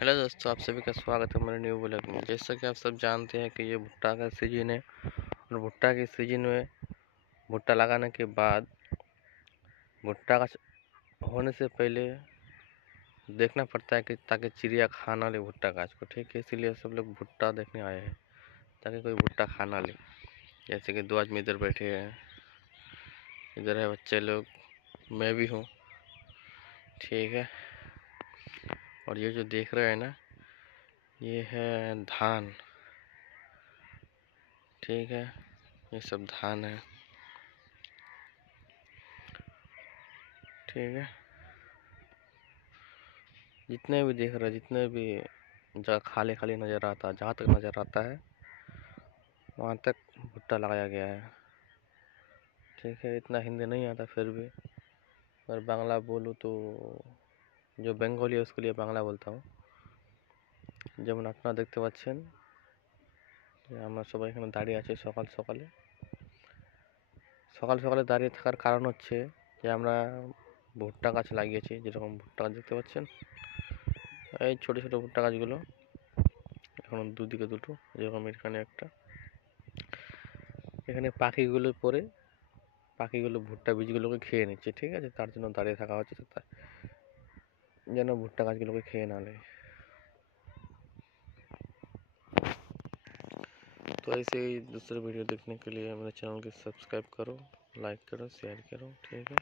Hello दोस्तों, आप सभी का स्वागत है मेरे न्यू ब्लॉग में। जैसा कि आप सब जानते हैं कि ये भुट्टा का सीजन है और भुट्टा के सीजन में भुट्टा लगाने के बाद भुट्टा का होने से पहले देखना पड़ता है कि ताकि चिड़िया खा ना ले भुट्टा गाछ को। ठीक है, इसीलिए सब लोग भुट्टा देखने आए हैं ताकि कोई भुट्टा खा ना ले। जैसे कि दो आदमी इधर बैठे हैं, इधर है बच्चे लोग, मैं भी हूँ। ठीक है, और ये जो देख रहे हैं ना, ये है धान। ठीक है, ये सब धान है। ठीक है, जितने भी देख रहे हैं, जितने भी जगह खाली खाली नज़र आता है, जहाँ तक नज़र आता है वहाँ तक भुट्टा लगाया गया है। ठीक है, इतना हिंदी नहीं आता फिर भी, और बांग्ला बोलूँ तो जो बंगाली है उसके लिए बांग्ला बोलता हूँ। যেমন আপনারা দেখতে পাচ্ছেন যে আমরা সবাই এখানে দাঁড়িয়ে আছি সকাল সকালে। সকাল সকালে দাঁড়িয়ে থাকার কারণ হচ্ছে যে আমরা ভুট্টা গাছ লাগিয়েছি। যেরকম ভুট্টা গাছ দেখতে পাচ্ছেন, এই ছোটো ছোটো ভুট্টা গাছগুলো, এখন দুদিকে দুটো, যেরকম এখানে একটা। এখানে পাখিগুলো পরে পাখিগুলো ভুট্টা বীজগুলোকে খেয়ে নিচ্ছে। ঠিক আছে, তার জন্য দাঁড়িয়ে থাকা হচ্ছে, যেন ভুট্টা গাছগুলোকে খেয়ে না নেয়। तो ऐसे ही दूसरे वीडियो देखने के लिए मेरे चैनल को सब्सक्राइब करो, लाइक करो, शेयर करो। ठीक है।